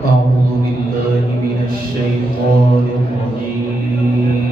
أعوذ بالله من الشيطان الرجيم.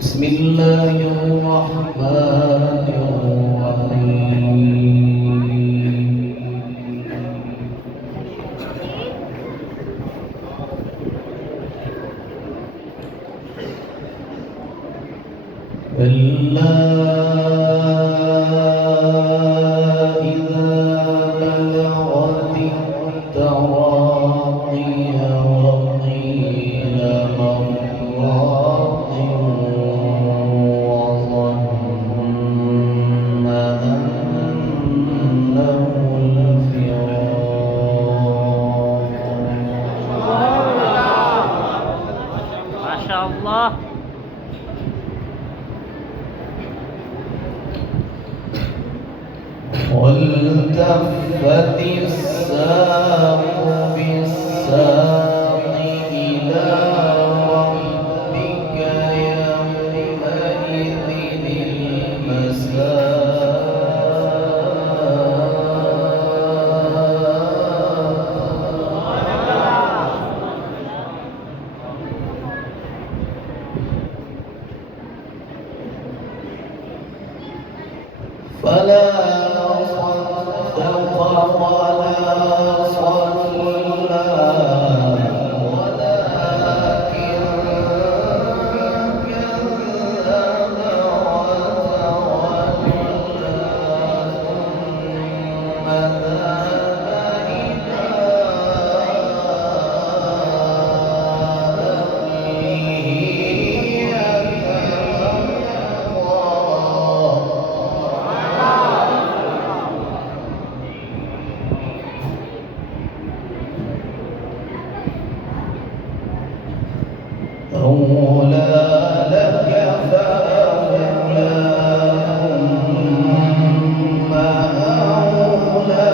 بسم الله الرحمن الرحيم. كلا إذا بلغت التراقي وقيل من راق وظن أنه الفراق. ما شاء الله. والتفت الساق بالساق إلى ربك يومئذ المساق. فلا صدق ولا صلى ولكن كذب وتولى ثم ذهب إلى أولى لك فأولى ثم أولى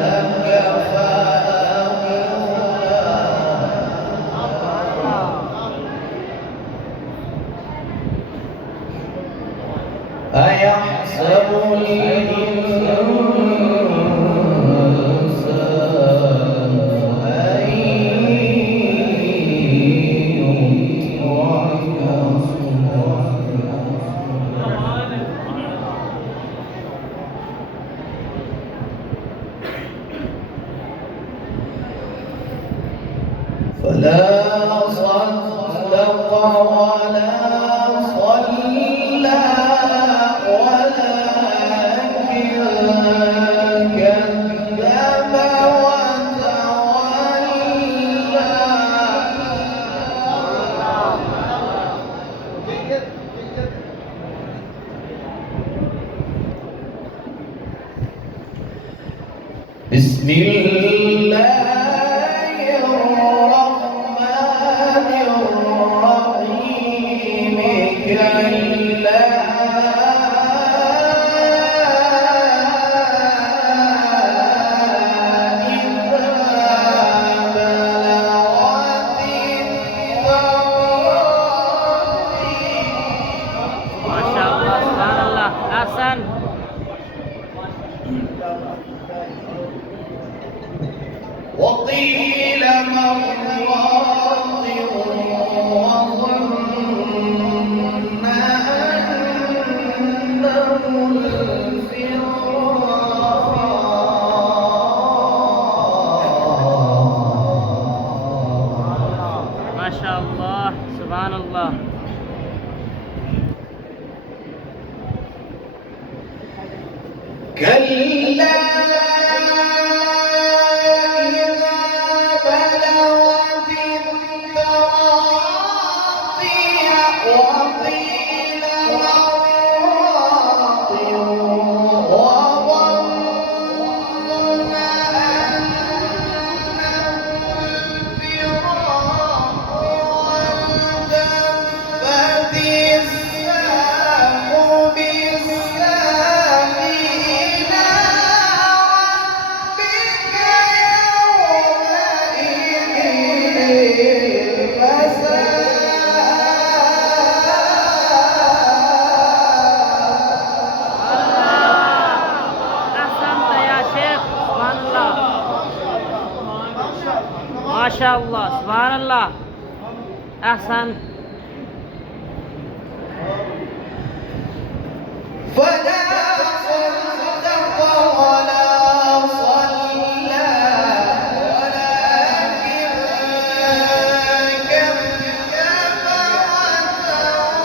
لك فأولى. أيحسب الإنسان أن فلا صدق ولا صلى ولكن كذب وتولى. بسم الله الرحمن الرحيم. كلا إذا بلغت التراقي. ما شاء الله. سبحان الله. أحسن. وقيل من راق وظن أنه الفراق. ما شاء الله. سبحان الله. كلا إذا بلغت التراقي وقيل من راق وظن أنه الفراق. والتفت الساق بالساق إلى شاء الله سبحان الله أحسن فلا صدق ولا صلى ولكن كذب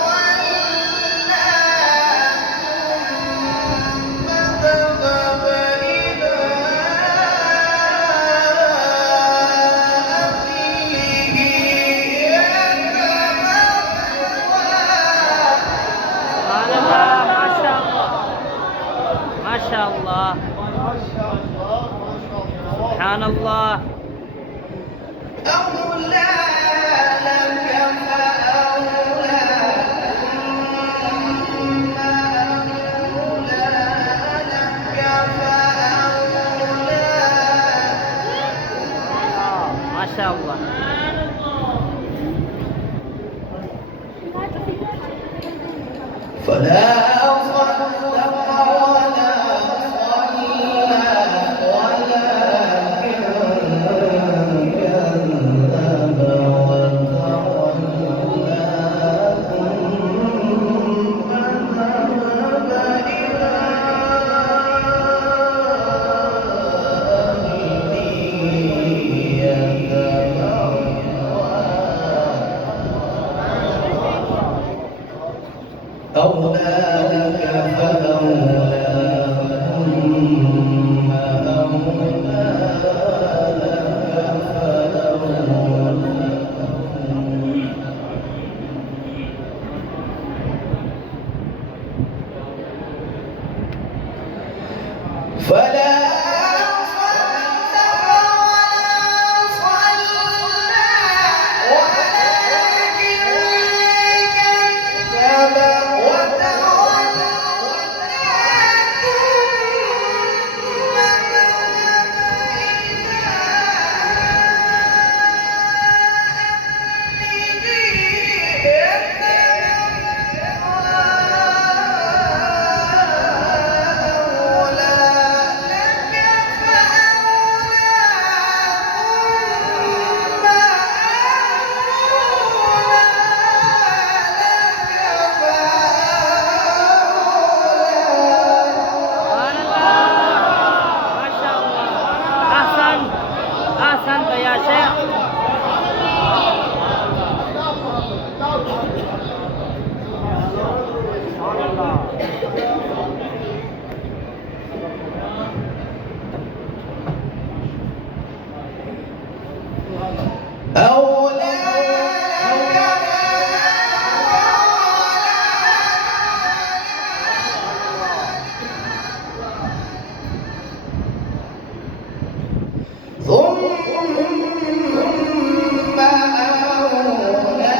وتولى ثم ذهب إلى أهله يتمطى سبحان الله ما شاء الله سبحان الله أولى لك فأولى ثم أولى لك فأولى ما شاء الله فلا صدق ولا صلى ولكن كذب وتولى ثم ذهب إلى أولى لك فأولى ثم أولى لك فلا صدق ولا صلى ولكن كذب وتولى ثم ذهب سبحان الله ما شاء الله أحسن أحسنت يا شيخ أولى لك ثم أولى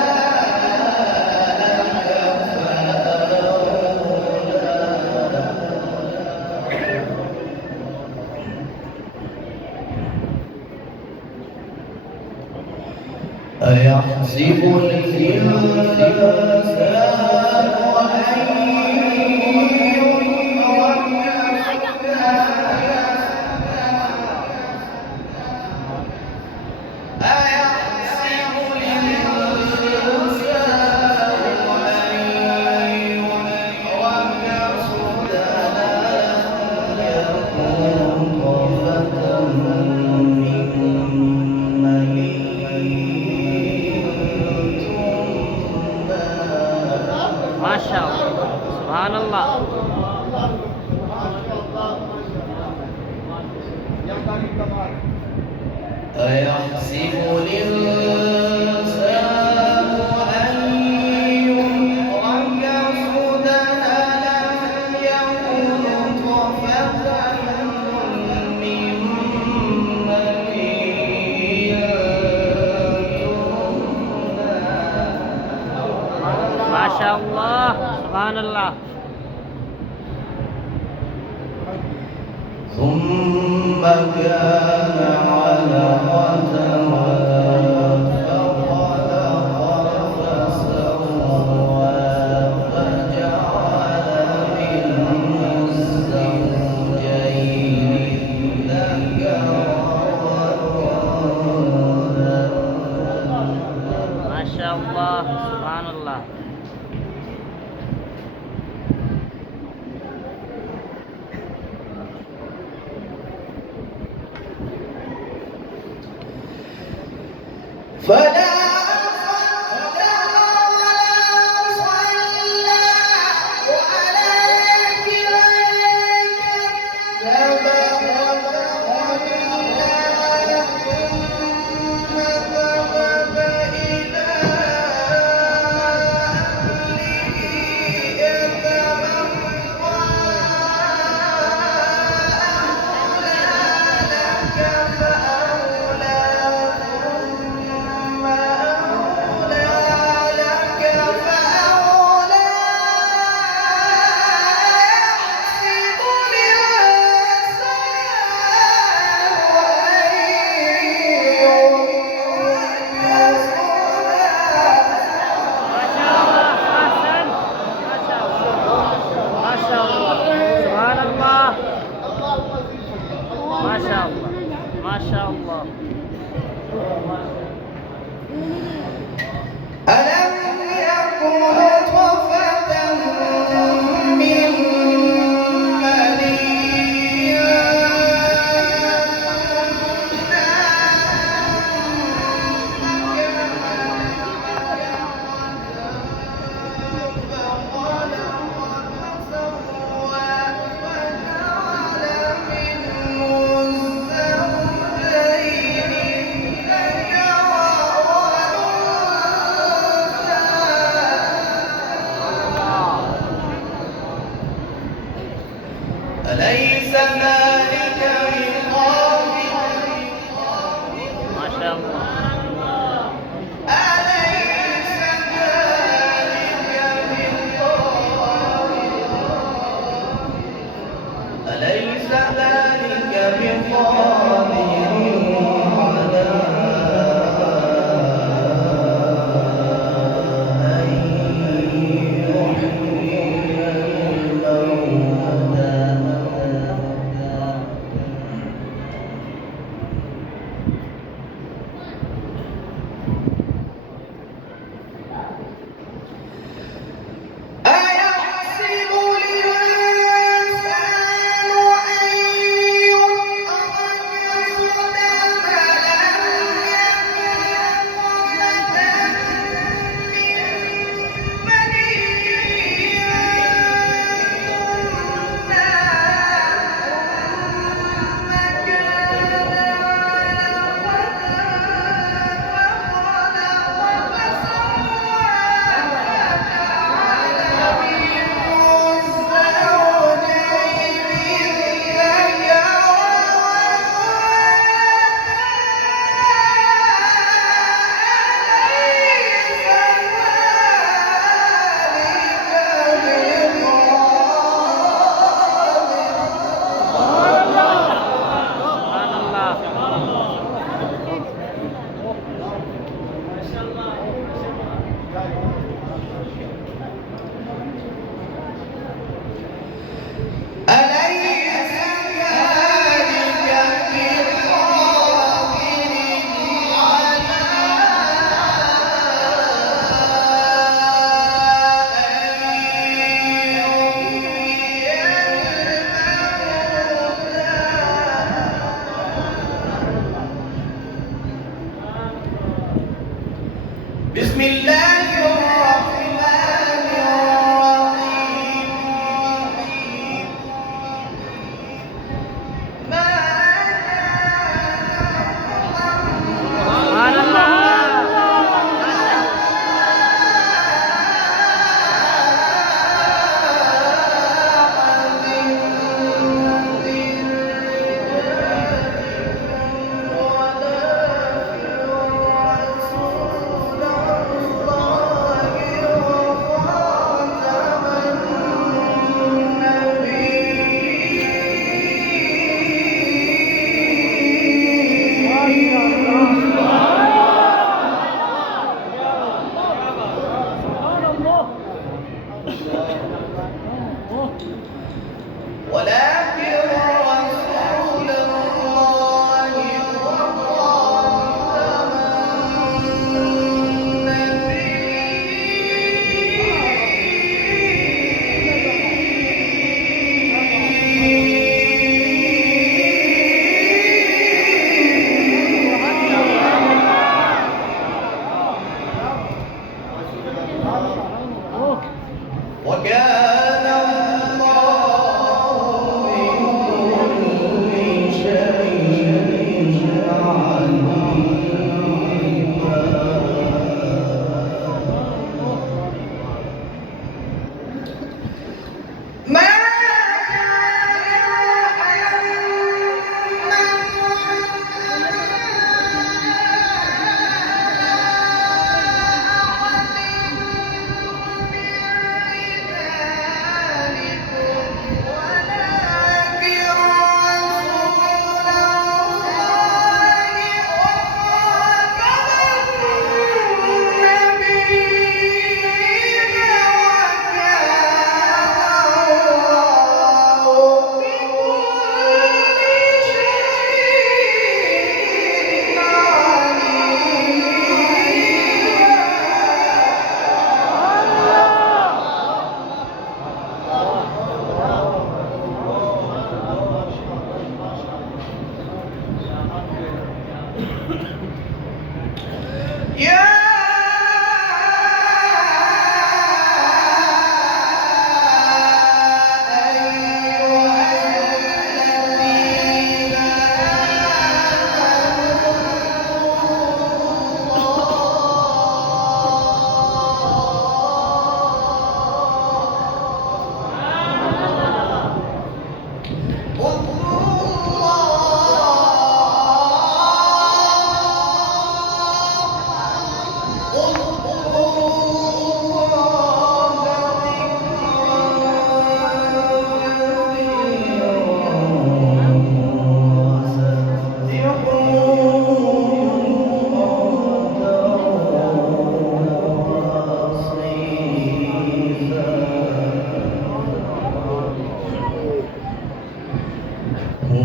أيحسب الإنسان ما شاء الله سبحان الله أيحسب الإنسان أن يترك سدى ألم يكن نطفة من مني ما شاء الله سبحان الله ثم كان علقة فخلق فسوى فجعل منه الزوجين الذكر والأنثى فلا ما شاء الله. ألم يكن نطفة من مني أليس ذلك بقادر ما شاء الله. أليس ذلك بقادر أليس ذلك بقادر على أن يحيي الموتى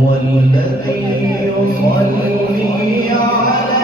هو الذي يصلي عليكم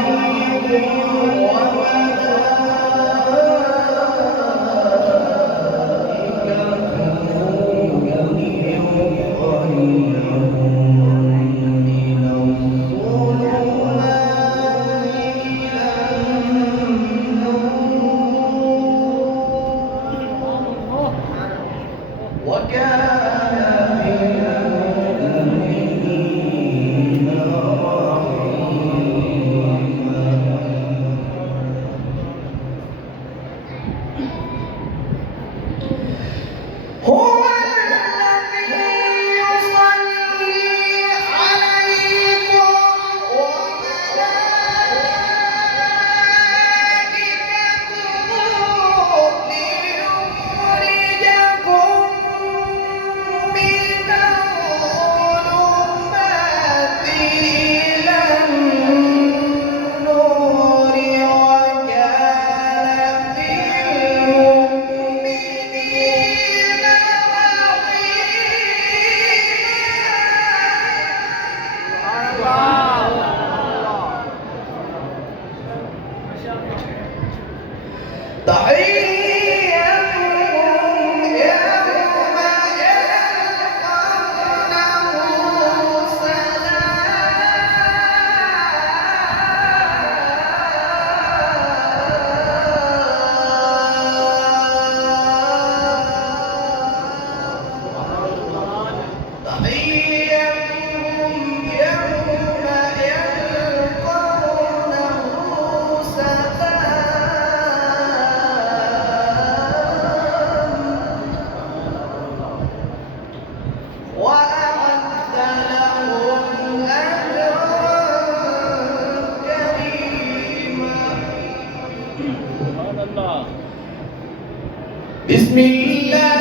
بسم الله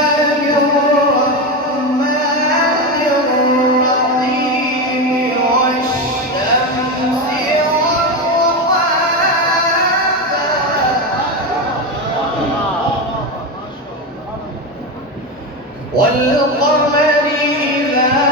الرحمن الرحيم والشمس وضحاها والقمر إذا